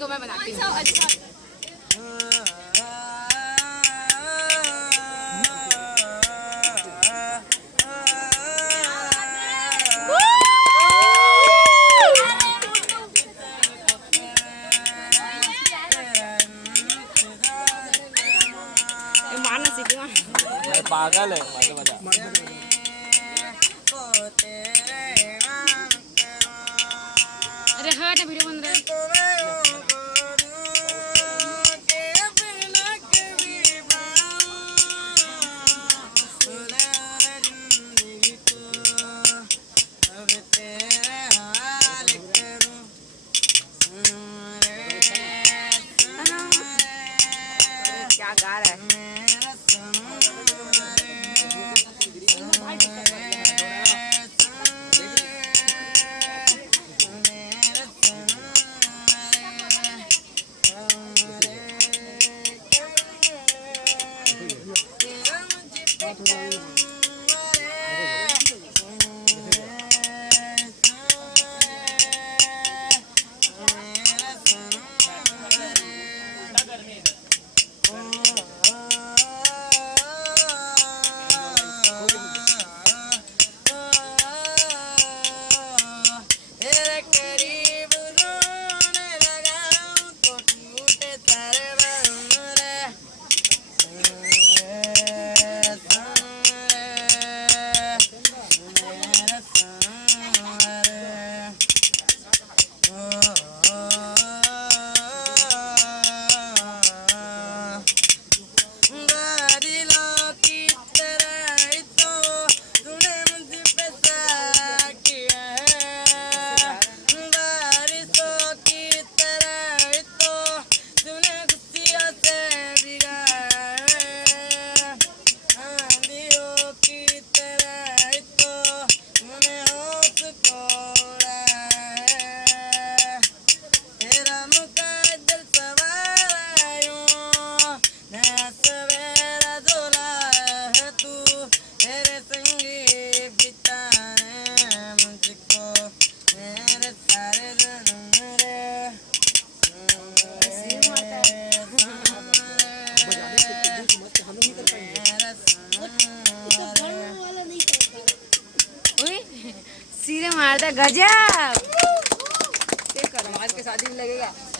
तो मैं बताती हूँ। अच्छा मारना सीखूंगा। पागल है मजा अरे हट वीडियो बन रहा है। क्या गा रहा है? सीधे मारता गजब। आज के शादी में लगेगा।